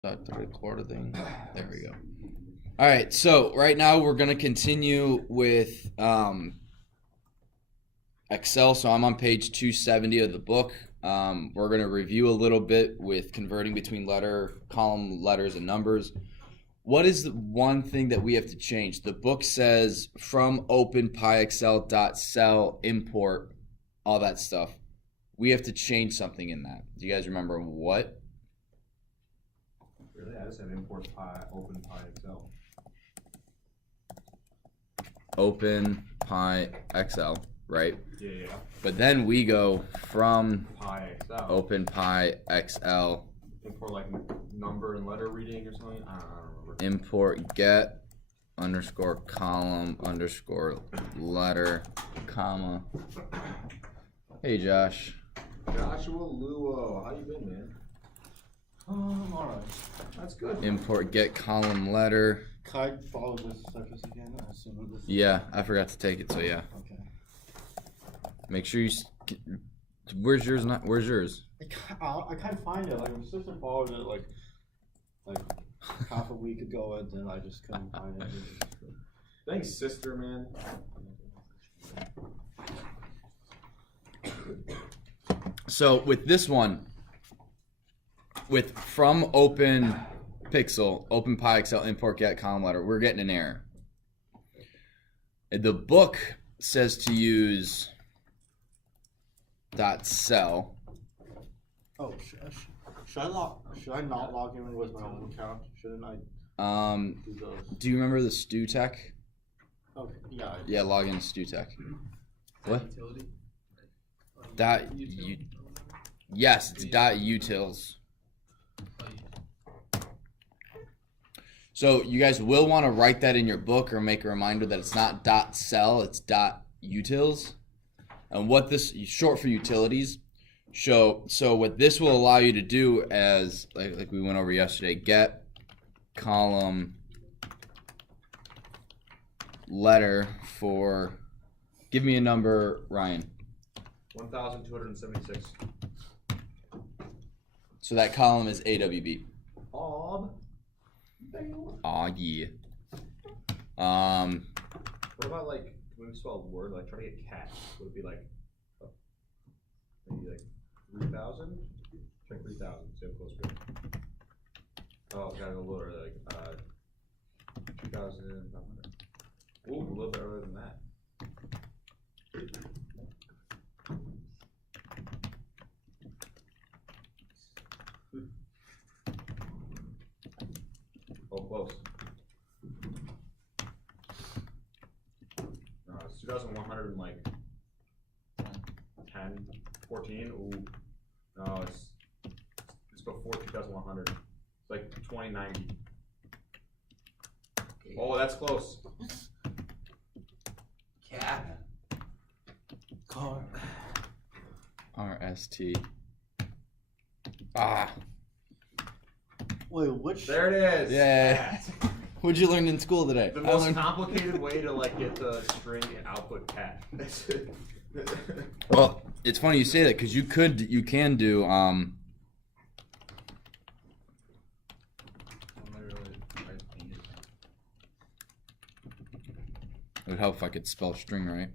Start the recorder thing. There we go. All right, so right now we're going to continue with Excel. So I'm on page 270 of the book. We're going to review a little bit with converting between column letters and numbers. What is the one thing that we have to change? The book says from OpenPyXL.cell import, all that stuff. We have to change something in that. Do you guys remember what? Really? I just have import OpenPyXL. OpenPyXL, right? Yeah. But then we go from PyXL. OpenPyXL. Import like number and letter reading or something. I don't remember. Import get underscore column underscore letter comma. Hey Josh. Joshua Luo, how you been, man? I'm alright. That's good. Import get column letter. Can I follow this surface again? I assume this. Yeah, I forgot to take it, so yeah. Okay. Make sure you. Where's yours? Where's yours? I can't find it. Like my sister borrowed it like half a week ago, and then I just couldn't find it. Thanks, sister, man. So with this one, with from OpenPyXL import get column letter, we're getting an error. The book says to use .cell. Oh, should I not log in with my own account? Shouldn't I do those? Do you remember the StuTech? Okay, yeah. Yeah, log in to StuTech. What? Utility? Yes, it's .utils. So you guys will want to write that in your book or make a reminder that it's not .cell, it's .utils. And what this short for utilities. So what this will allow you to do, as like we went over yesterday, get column letter for. Give me a number, Ryan. 1,276. So that column is AWB. Aw Yeah. What about like when we spell word, like trying to get cat? Would it be like maybe like 3,000? Check 3,000. See how close we are. Oh, gotta go lower, like 2,500. Ooh, a little bit earlier than that. Oh, close. No, it's 2,100 and like 10, 14. Ooh, no, it's before 2,100. It's like 2090. Oh, that's close. Cat. Car. RST. Ah. Wait, which? There it is. Yeah. What'd you learn in school today? The most complicated way to like get the string and output cat. Well, it's funny you say that because you can do It would help if I could spell string right.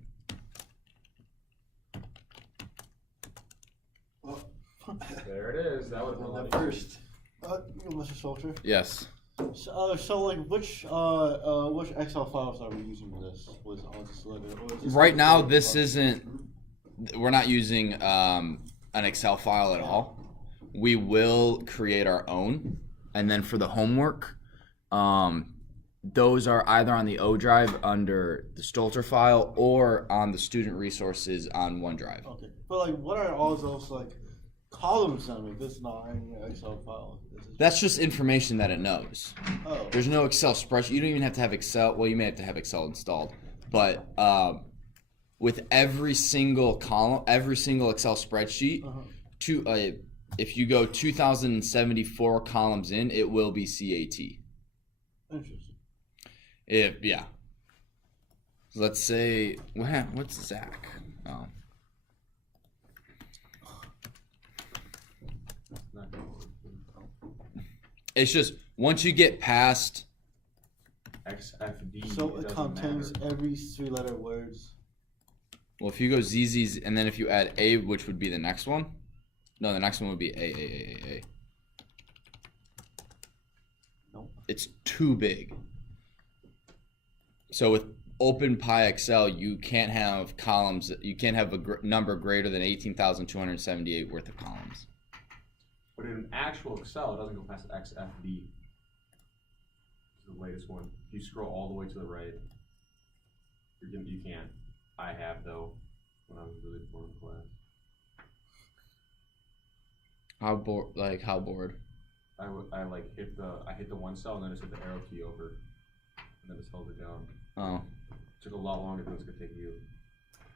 There it is. That would have been That like first. Mr. Soldier. Yes. So like which Excel files are we using for this? Was all this delivered? Or is this Right now, this isn't. We're not using an Excel file at all. We will create our own, and then for the homework, those are either on the O drive under the Stolter file or on the student resources on OneDrive. Okay, but like, what are all those like columns on it? This is not an Excel file. That's just information that it knows. Oh. There's no Excel spreadsheet. You don't even have to have Excel. Well, you may have to have Excel installed, but with every single column, every single Excel spreadsheet, if you go 2,074 columns in, it will be CAT. Interesting. Yeah. Let's say what's Zach? Oh. It's just once you get past. XFD. So it doesn't contains matter. every 3-letter words. Well, if you go ZZs and then if you add A, which would be the next one. No, the next one would be A. Nope. It's too big. So with OpenPyXL, you can't have columns. You can't have a number greater than 18,278 worth of columns. But in actual Excel, it doesn't go past XFD. It's the latest one. If you scroll all the way to the right, you can't. I have though, when I was really poor in class. How bored? Like how bored? I hit the one cell and then I just hit the arrow key over, and then just held it down. Oh. Took a lot longer than it's gonna take you.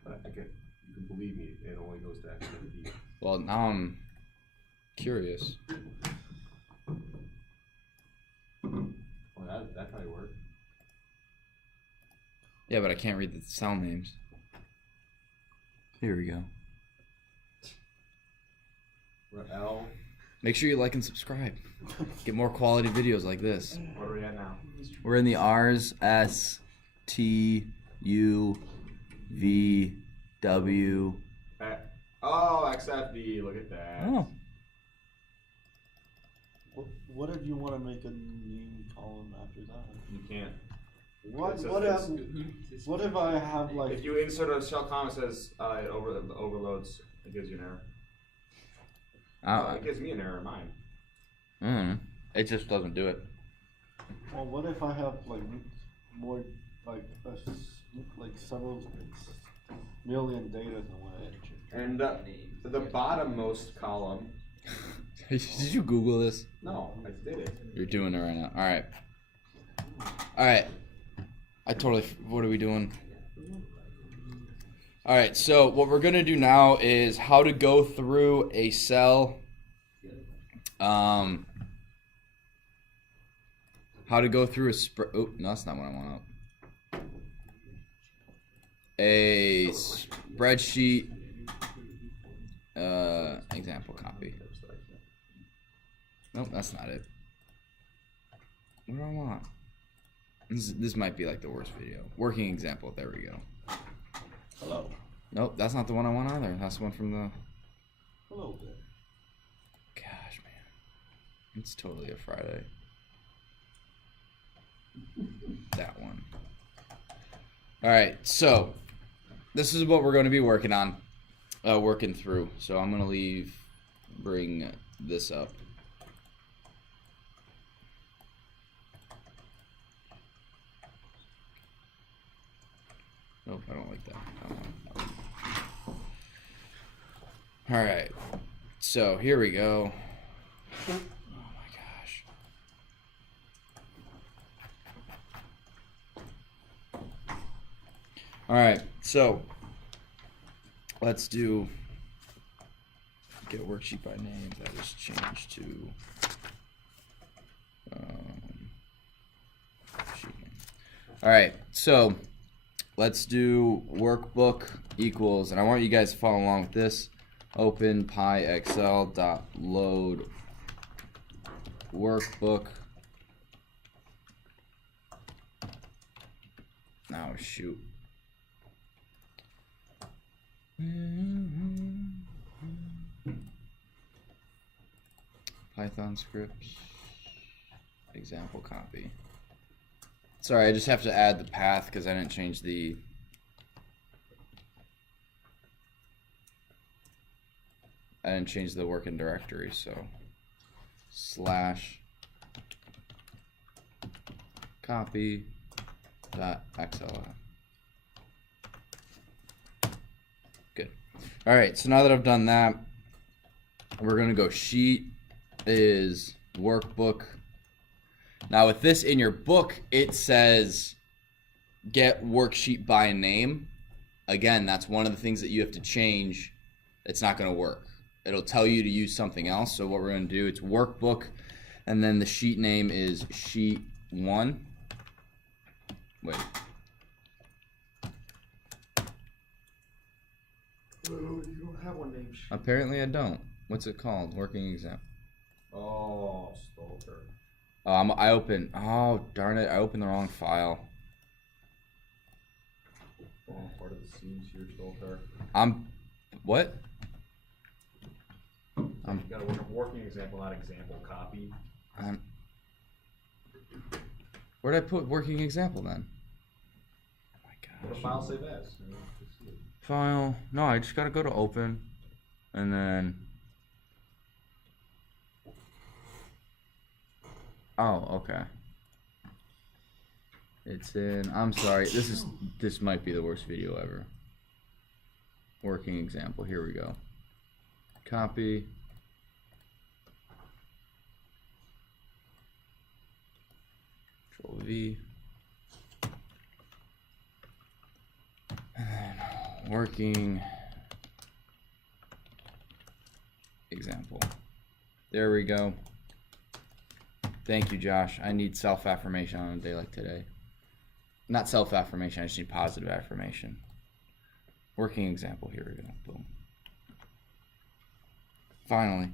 But you can believe me, it only goes to XFD. Well, now I'm curious. Well, that probably worked. Yeah, but I can't read the cell names. Here we go. L. Make sure you like and subscribe. Get more quality videos like this. What are we at now? We're in the R's, S, T, U, V, W. Oh, XFD. Look at that. Oh. What if you want to make a new column after that? You can't. What if I have like? If you insert a shell comment that says it overloads, it gives you an error. It gives me an error in mine. It just doesn't do it. Well, what if I have like more like several million data than what I enter? And the bottommost column. Did you Google this? No, I did it. You're doing it right now. All right. What are we doing? All right, so what we're going to do now is how to go through a cell. How to go through a oh, no, that's not what I want up. A spreadsheet example copy. Nope, that's not it. What do I want? This might be like the worst video. Working example. There we go. Hello. Nope, that's not the one I want either. That's the one from the. Hello there. Gosh, man, it's totally a Friday. That one. All right, so this is what we're going to be working on, working through. So I'm going to bring this up. Nope, I don't like that. All right, so here we go. Oh my gosh. All right, so let's get worksheet by name. That was changed to sheet name. All right, so let's do workbook equals, and I want you guys to follow along with this. OpenPyXL.load workbook. Oh shoot. Python scripts. Example copy. Sorry, I just have to add the path because I didn't change the. I didn't change the working directory, so /copy.xlf. Good. All right, so now that I've done that, we're gonna go sheet is workbook. Now with this in your book, it says get worksheet by name. Again, that's one of the things that you have to change. It's not gonna work. It'll tell you to use something else. So what we're going to do, it's workbook, and then the sheet name is sheet 1. Wait. Oh, you don't have one name. Apparently I don't. What's it called? Working example. Oh, Stalker. I opened. Oh darn it! I opened the wrong file. Oh, part of the seams here still there. What? You gotta work a working example, not example copy. Where'd I put working example then? Oh my What gosh. a file save as. File. No, I just gotta go to open, and then. Oh, okay. It's in. I'm sorry. This might be the worst video ever. Working example. Here we go. Copy. Control V. And then working example. There we go. Thank you, Josh. I need self-affirmation on a day like today. Not self-affirmation, I just need positive affirmation. Working example, here we go. Boom. Finally.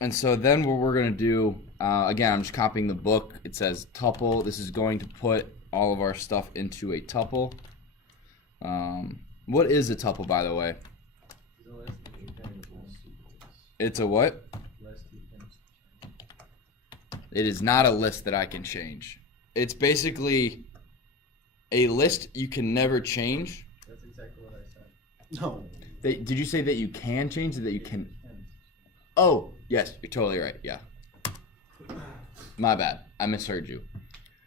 And so then what we're going to do, again, I'm just copying the book. It says tuple. This is going to put all of our stuff into a tuple. What is a tuple, by the way? It's a what? It is not a list that I can change. It's basically a list you can never change. That's exactly what I said. No. Did you say that you can change or that you can? Oh, yes, you're totally right. Yeah. My bad. I misheard you.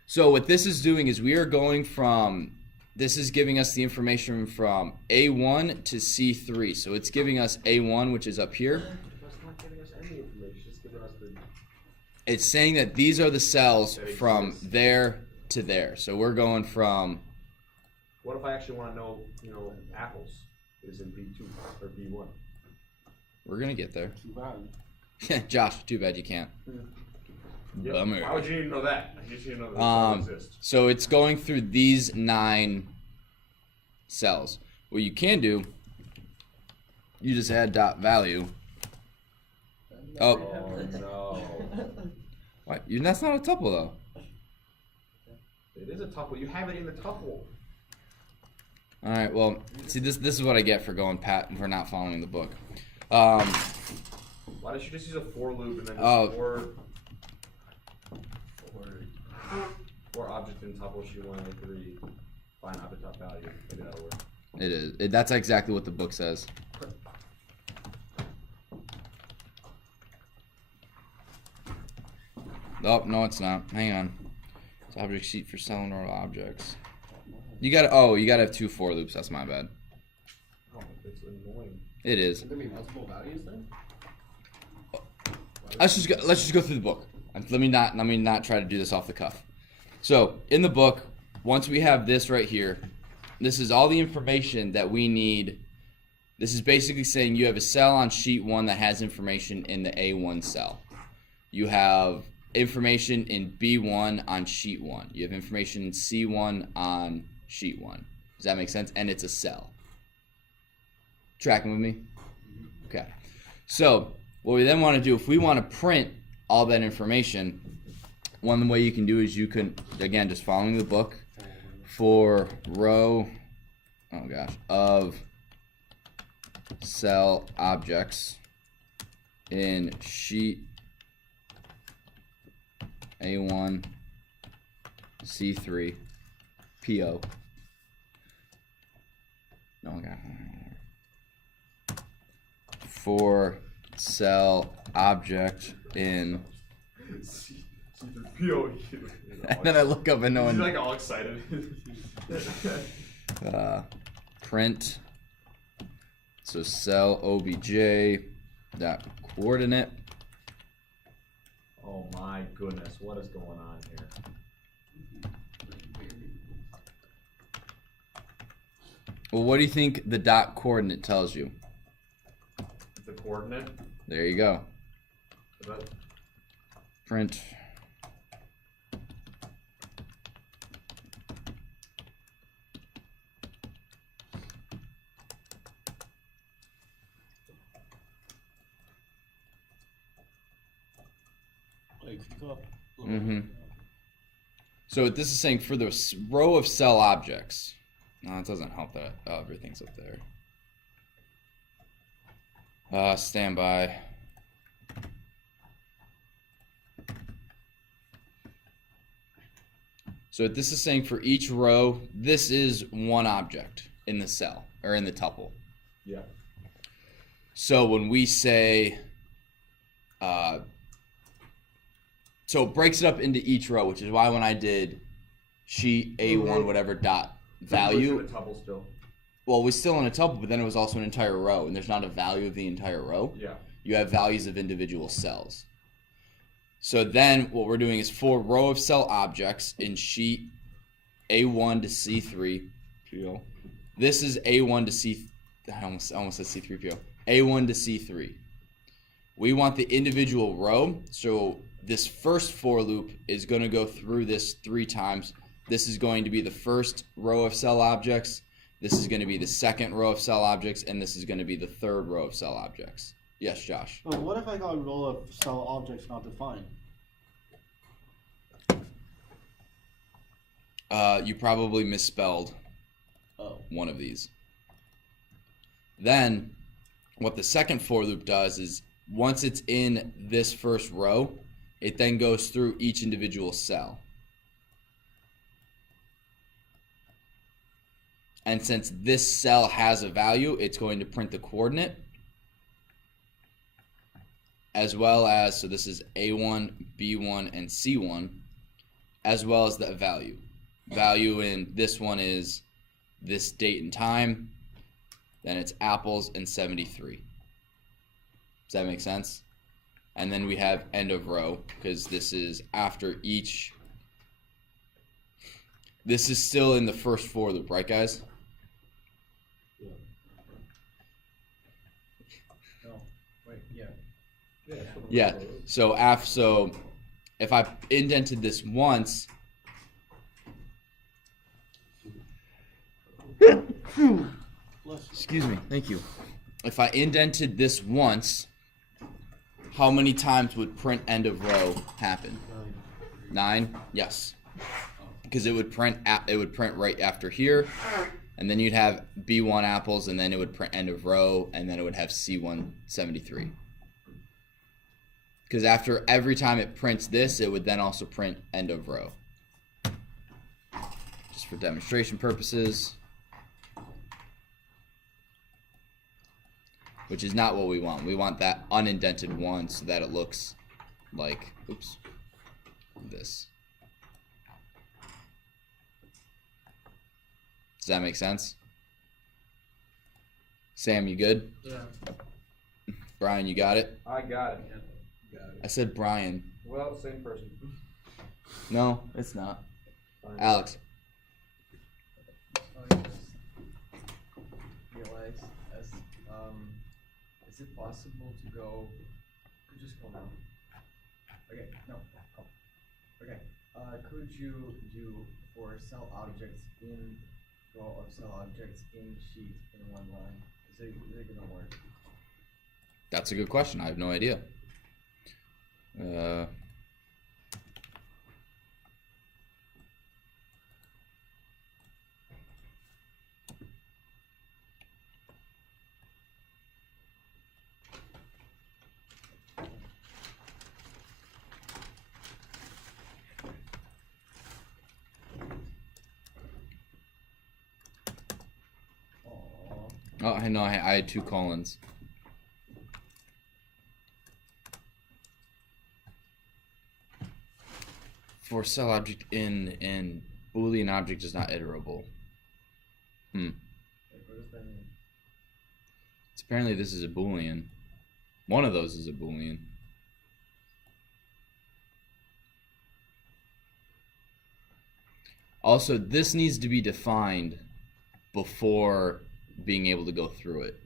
So what this is doing is we are going from, this is giving us the information from A1 to C3. So it's giving us A1, which is up here. That's not giving us any information. It's giving us the. It's saying that these are the cells from there to there. So we're going from. What if I actually want to know, apples is in B2 or B1? We're going to get there. Too bad. Josh, too bad you can't. Yep. Bummer. Why would you need to know that? You just need to know that it exists. So it's going through these 9 cells. What you can do, you just add dot value. Oh, Oh no. what? That's not a tuple though. It is a tuple. You have it in the tuple. All right. Well, see, this is what I get for going for not following the book. Why don't you just use a for loop and then just for object in tuple she1 a3 find object top value. Maybe that'll work. It is. That's exactly what the book says. Oh, no, it's not. Hang on. It's object sheet for solenoid objects. You gotta have 2 for loops. That's my bad. Oh, it's annoying. It is. Should there be multiple values then? Let's just go through the book. Let me not try to do this off the cuff. So in the book, once we have this right here, this is all the information that we need. This is basically saying you have a cell on sheet 1 that has information in the A1 cell. You have information in B1 on sheet 1. You have information in C1 on sheet 1. Does that make sense? And it's a cell. Tracking with me? Okay. So what we then want to do, if we want to print all that information, one way you can do is you can, again, just following the book, for row, oh gosh, of cell objects in sheet A1, C3, PO. No, okay. For cell object in. And then I look up and no one. He's like all excited. Print. So cell obj dot coordinate. Oh my goodness, what is going on here? Well, what do you think the dot coordinate tells you? The coordinate? There you go. Is that... Print. Like, go up Mm-hmm. So what this is saying for the row of cell objects. No, it doesn't help that everything's up there. Standby. So what this is saying for each row, this is one object in the cell or in the tuple. Yeah. So when we say, so it breaks it up into each row, which is why when I did sheet A1 whatever dot value, A tuple still. well, we're still in a tuple, but then it was also an entire row, and there's not a value of the entire row. Yeah. You have values of individual cells. So then what we're doing is for row of cell objects in sheet A1 to C3, this is A1 to C, I almost said C3PO, A1 to C3. We want the individual row, so this first for loop is going to go through this 3 times. This is going to be the first row of cell objects, this is going to be the second row of cell objects, and this is going to be the third row of cell objects. Yes, Josh. But what if I got a row of cell objects not defined? You probably misspelled one of these. Then, what the second for loop does is, once it's in this first row, it then goes through each individual cell. And since this cell has a value, it's going to print the coordinate, as well as, so this is A1, B1, and C1, as well as the value. Value in this one is this date and time, then it's apples and 73. Does that make sense? And then we have end of row, because this is after each. This is still in the first for loop, right, guys? No. Wait, yeah. Yeah. So if I indented this once, excuse me, thank you. If I indented this once, how many times would print end of row happen? 9? Yes. Because it would print right after here, and then you'd have B1 apples, and then it would print end of row, and then it would have C1 73. Because after every time it prints this, it would then also print end of row. Just for demonstration purposes. Which is not what we want. We want that unindented one so that it looks like, oops, this. Does that make sense? Sam, you good? Yeah. Brian, you got it? I got it. I said Brian. Well, same person. No, it's not. Fine. Alex. I just realized is it possible to go, just go now. Okay, no. Okay, could you do for cell objects in row of cell objects in sheet in one line? Is it gonna work? That's a good question. I have no idea. Oh, I know. I had 2 colons. For cell object in and Boolean object is not iterable. Like, what does that mean? It's apparently this is a Boolean. One of those is a Boolean. Also, this needs to be defined before being able to go through it.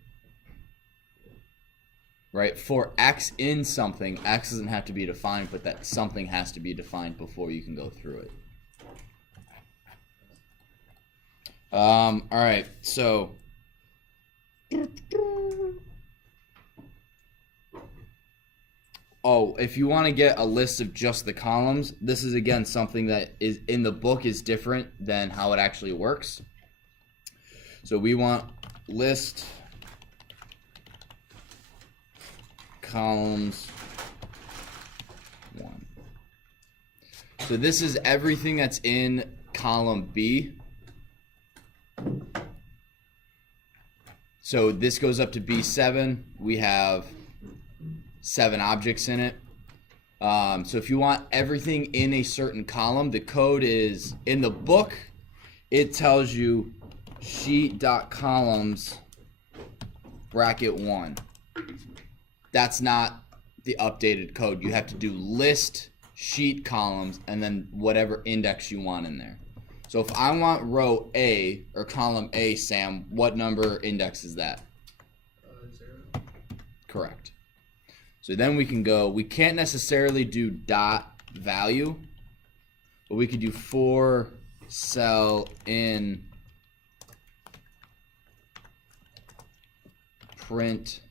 Right? For X in something, X doesn't have to be defined, but that something has to be defined before you can go through it. Alright, so Oh, if you want to get a list of just the columns, this is again something that is in the book is different than how it actually works. So we want list columns 1. So this is everything that's in column B. So this goes up to B7. We have 7 objects in it. So if you want everything in a certain column, the code is in the book. It tells you sheet.columns bracket 1. That's not the updated code. You have to do list sheet columns and then whatever index you want in there. So if I want row A or column A, Sam, what number index is that? 0. Correct. So then we can go, we can't necessarily do dot value, but we could do for cell in print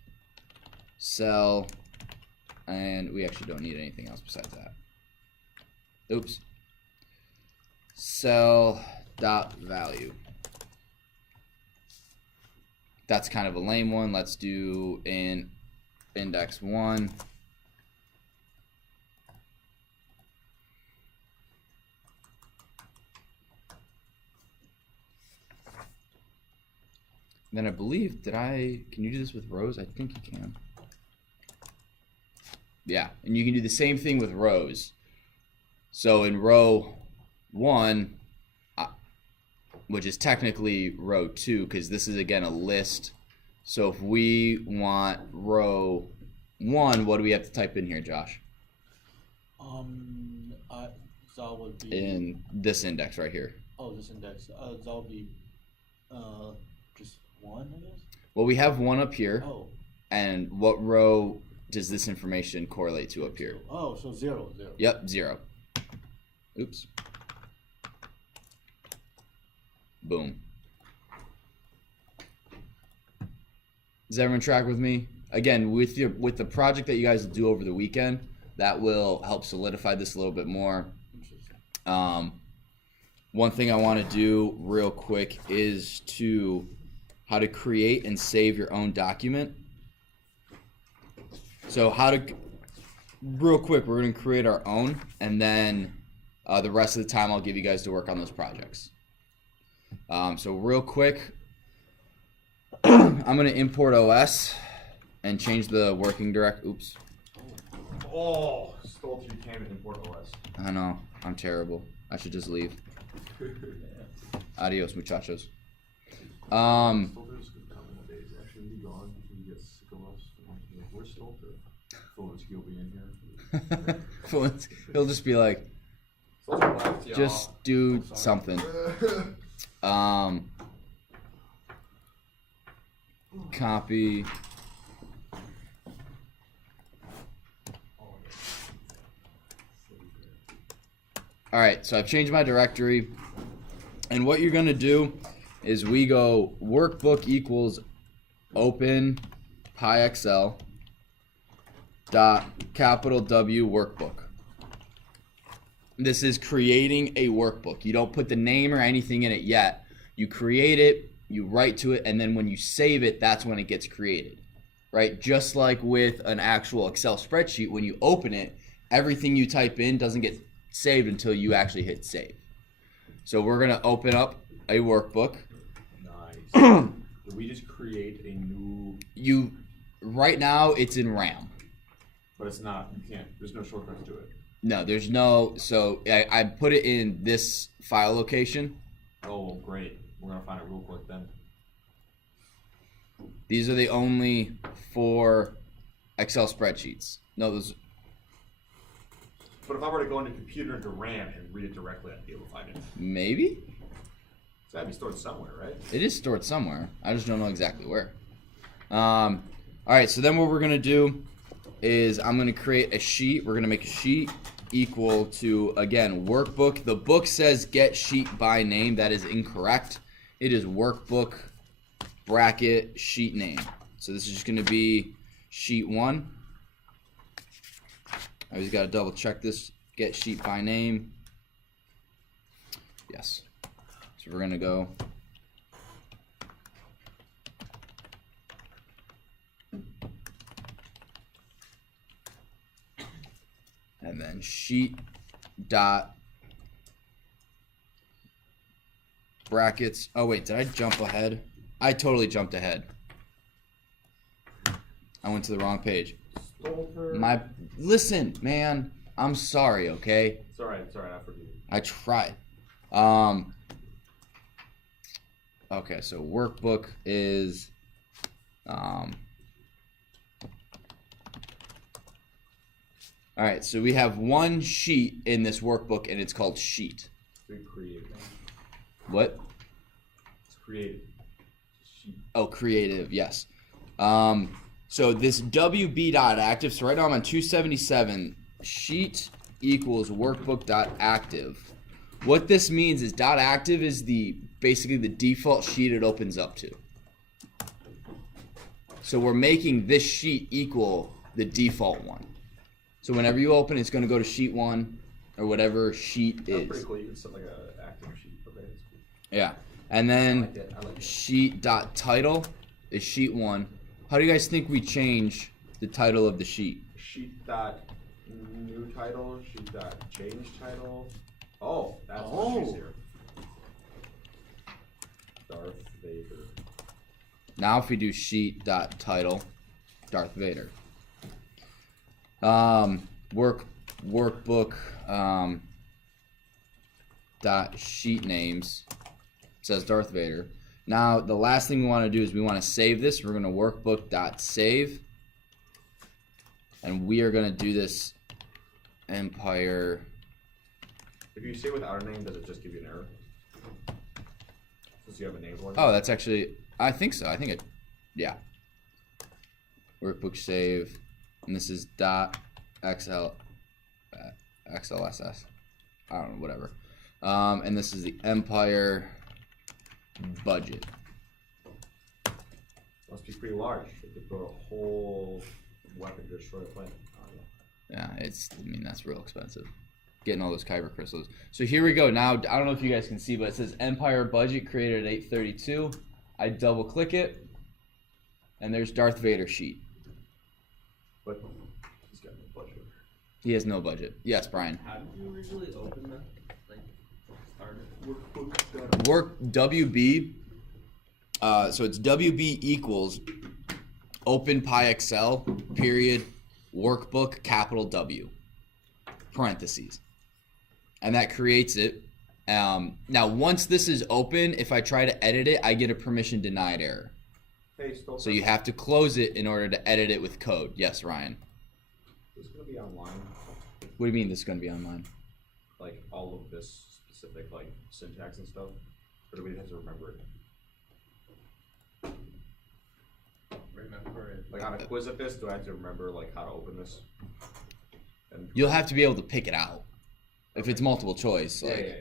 cell, and we actually don't need anything else besides that. Oops. Cell dot value. That's kind of a lame one. Let's do in index 1. Then I believe, can you do this with rows? I think you can. Yeah, and you can do the same thing with rows. So in row 1, which is technically row 2, because this is again a list. So if we want row 1, what do we have to type in here, Josh? That would be In this index right here. Oh, this index. That would be just 1, I guess. Well, we have 1 up here. Oh. And what row does this information correlate to up here? Oh, so 0. Yep, 0. Oops. Boom. Does everyone track with me? Again, with the project that you guys will do over the weekend, that will help solidify this a little bit more. One thing I want to do real quick is how to create and save your own document. So real quick, we're going to create our own, and then the rest of the time I'll give you guys to work on those projects. So real quick, I'm going to import OS and change the working direct. Oops. Oh, stole 3 cannon import OS. I know. I'm terrible. I should just leave. Adios, muchachos. Stilter's gonna come in the days. Actually, be gone until you get sick of us. Like, where's Stilter? Fulinski will be in here. He'll just be like, Stilter left, y'all. just do something. Copy. All right, so I've changed my directory, and what you're gonna do is we go workbook equals OpenPyXL dot capital W workbook. This is creating a workbook. You don't put the name or anything in it yet. You create it, you write to it, and then when you save it, that's when it gets created, right? Just like with an actual Excel spreadsheet, when you open it, everything you type in doesn't get saved until you actually hit save. So we're gonna open up a workbook. Nice. Did we just create a new? Right now it's in RAM. But it's not. You can't. There's no shortcuts to it. No, there's no. So I put it in this file location. Oh, well, great. We're gonna find it real quick then. These are the only 4 Excel spreadsheets. No, those. But if I were to go into computer into RAM and read it directly, I'd be able to find it. Maybe. It's gotta be stored somewhere, right? It is stored somewhere. I just don't know exactly where. All right, so then what we're gonna do is I'm gonna create a sheet. We're gonna make a sheet equal to, again, workbook. The book says get sheet by name. That is incorrect. It is workbook bracket sheet name. So this is just gonna be sheet 1. I just got to double check this. Get sheet by name. Yes. So we're going to go. And then sheet dot brackets. Oh wait, did I jump ahead? I totally jumped ahead. I went to the wrong page. Listen, man. I'm sorry, okay? It's alright, I forgive you. I tried. Okay, so workbook is all right, so we have one sheet in this workbook and it's called sheet. Very creative. What? It's creative. Sheet. Oh, creative, yes. So this WB.active, so right now I'm on 277, sheet equals workbook.active. What this means is .active is basically the default sheet it opens up to. So we're making this sheet equal the default one. So whenever you open, it's going to go to sheet 1 or whatever sheet That's is. pretty cool. You can set like an active sheet. Okay, that's cool. Yeah. And then I like it. sheet.title is sheet 1. How do you guys think we change the title of the sheet? Sheet dot new title, sheet dot change title. Oh, that's much easier. Darth Vader. Now if we do sheet.title, Darth Vader. Workbook dot sheet names says Darth Vader. Now the last thing we want to do is we want to save this. We're going to workbook dot save, and we are going to do this Empire. If you say without a name, does it just give you an error? Since you have a name for it? Oh, that's actually, I think so. I think it, yeah. Workbook save, and this is .xl, XLSS. I don't know, whatever. And this is the Empire budget. Must be pretty large. You could build a whole weapon to destroy a planet. Oh, yeah. Yeah, I mean, that's real expensive. Getting all those kyber crystals. So here we go. Now, I don't know if you guys can see, but it says Empire budget created at 832. I double click it, and there's Darth Vader sheet. But he's got no budget. He has no budget. Yes, Brian. How did you originally open that? Like, start it? Workbook. Work WB. So it's WB equals OpenPyXL period workbook capital W parentheses, and that creates it. Now once this is open, if I try to edit it, I get a permission denied error. Hey, still. So you have to close it in order to edit it with code. Yes, Ryan. This is gonna be online. What do you mean this is going to be online? Like all of this specific like syntax and stuff. Or do we have to remember it? Remember it. Like on a quiz like this, do I have to remember like how to open this? And You'll have to be able to pick it out if it's multiple choice. Like, yeah.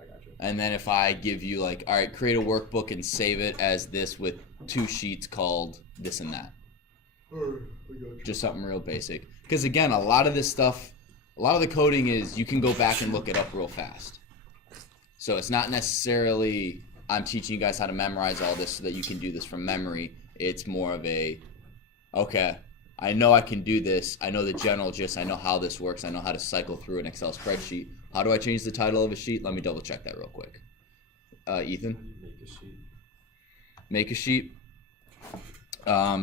I got you. And then if I give you like, all right, create a workbook and save it as this with 2 sheets called this and that. Alright, I got you. Just something real basic. Because again, a lot of this stuff, a lot of the coding is you can go back and look it up real fast. So it's not necessarily I'm teaching you guys how to memorize all this so that you can do this from memory. It's more of a, okay, I know I can do this. I know the general gist. I know how this works. I know how to cycle through an Excel spreadsheet. How do I change the title of a sheet? Let me double check that real quick. Ethan? Make a sheet. Make a sheet.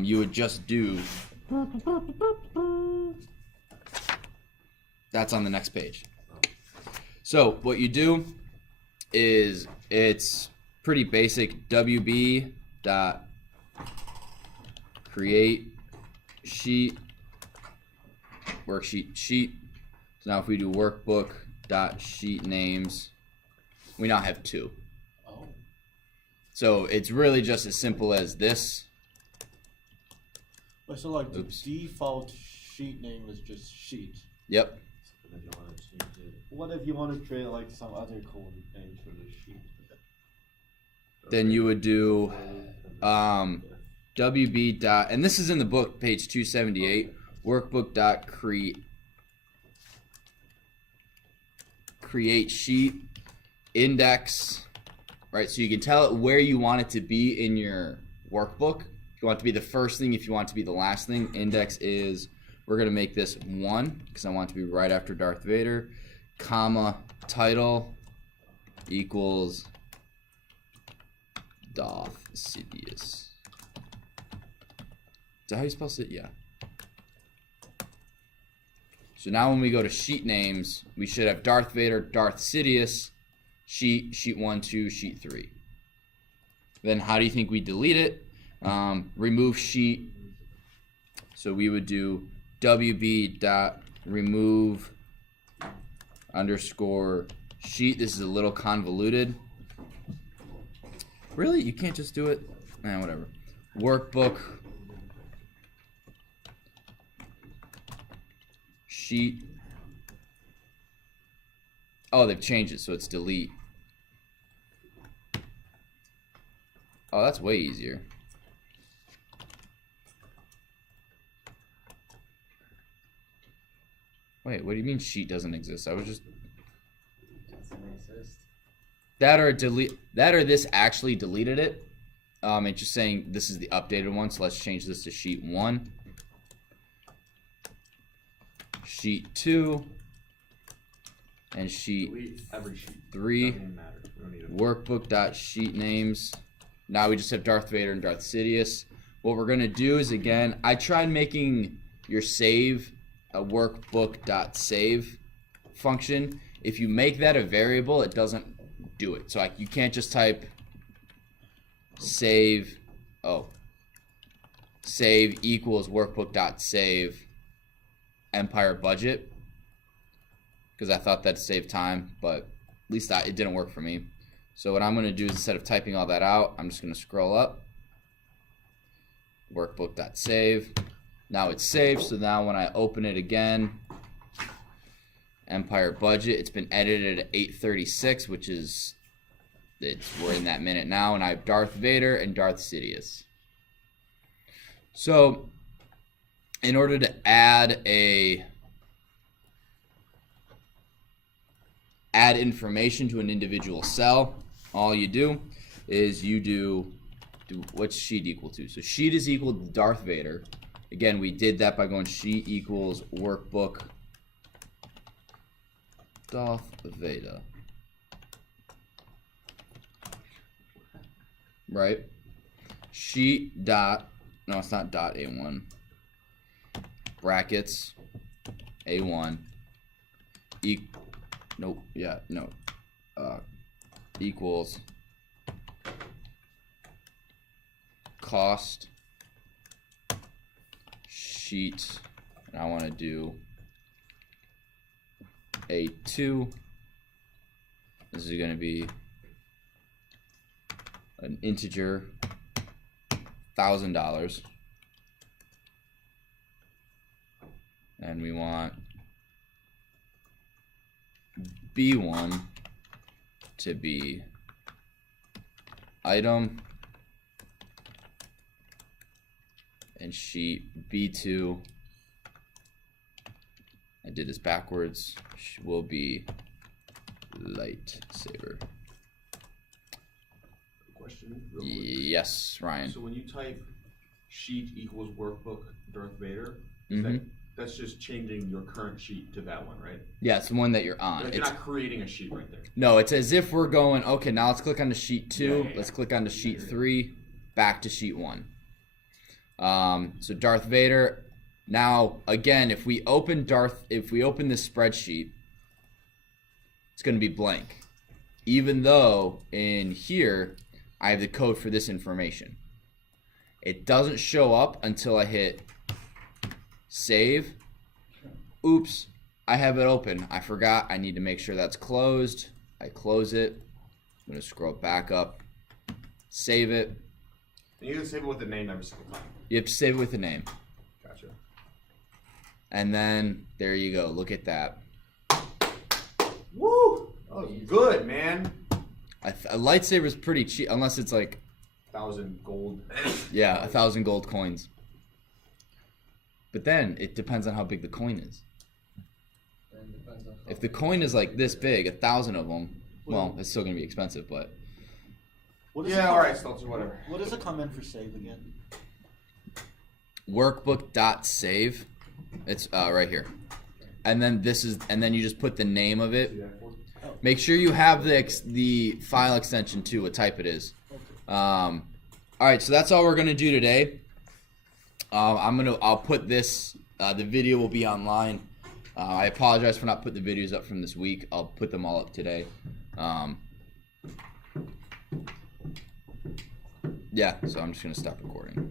You would just do. That's on the next page. So what you do is it's pretty basic. WB dot create sheet worksheet sheet. So now if we do workbook dot sheet names, we now have 2. Oh. So it's really just as simple as this. But so like the Oops. default sheet name is just sheet. Yep. And then you want to change it. What if you want to create like some other cool name for the sheet? Then you would do WB dot, and this is in the book, page 278, workbook dot create sheet, index, right? So you can tell it where you want it to be in your workbook. If you want it to be the first thing, if you want it to be the last thing, index is, we're gonna make this 1 because I want it to be right after Darth Vader, comma, title equals Darth Sidious. Is that how you spell it? Yeah. So now when we go to sheet names, we should have Darth Vader, Darth Sidious, sheet 1, 2, sheet 3. Then how do you think we delete it? Remove sheet. So we would do wb.remove underscore sheet. This is a little convoluted. Really? You can't just do it? Whatever. Workbook. Sheet. Oh, they've changed it, so it's delete. Oh, that's way easier. Wait, what do you mean sheet doesn't exist? I was just Doesn't exist. that or delete that or this actually deleted it. It's just saying this is the updated one, so let's change this to sheet 1. Sheet 2 and sheet Delete every sheet. 3. Doesn't even matter. We don't need it. Workbook.sheet names. Now we just have Darth Vader and Darth Sidious. What we're gonna do is, again, I tried making your save a workbook.save function. If you make that a variable, it doesn't do it. So you can't just type save equals workbook.save Empire budget, because I thought that'd save time, but at least it didn't work for me. So what I'm going to do is, instead of typing all that out, I'm just going to scroll up, workbook.save. Now it's saved, so now when I open it again, Empire budget, it's been edited at 8:36, which is, we're in that minute now, and I have Darth Vader and Darth Sidious. So in order to add information to an individual cell, all you do is you do what's sheet equal to. So sheet is equal to Darth Vader. Again, we did that by going sheet equals workbook Darth Vader. Right? Sheet dot, no, it's not dot A1. Brackets A1 equals cost sheet, and I want to do A2. This is going to be an integer, $1,000. And we want B1 to be item, and sheet B2, I did this backwards, will be lightsaber. Question real quick. Yes, Ryan. So when you type sheet equals workbook Darth Vader, is that's just changing your current sheet to that one, right? Yeah, it's the one that you're on. Like you're not creating a sheet right there. No, it's as if we're going, okay, now let's click on the sheet 2. Yeah. Let's click on the sheet 3, back to sheet 1. So Darth Vader. Now, again, if we open this spreadsheet, it's going to be blank. Even though in here, I have the code for this information. It doesn't show up until I hit save. Oops, I have it open. I forgot. I need to make sure that's closed. I close it. I'm going to scroll back up, save it. And you can save it with the name every single time. You have to save it with the name. Gotcha. And then there you go. Look at that. Woo! Oh, good, man. A lightsaber is pretty cheap, unless it's like 1,000 gold. yeah, 1,000 gold coins. But then it depends on how big the coin is. And depends on If the coin is like this big, 1,000 of them, well, it's still gonna be expensive, but What is Yeah, the alright, so whatever. What is the command for save again? workbook.save, it's right here, and then then you just put the name of it. Make sure you have the file extension too, what type it is. All right, so that's all we're gonna do today. I'll put this. The video will be online. I apologize for not putting the videos up from this week. I'll put them all up today. Yeah, so I'm just gonna stop recording.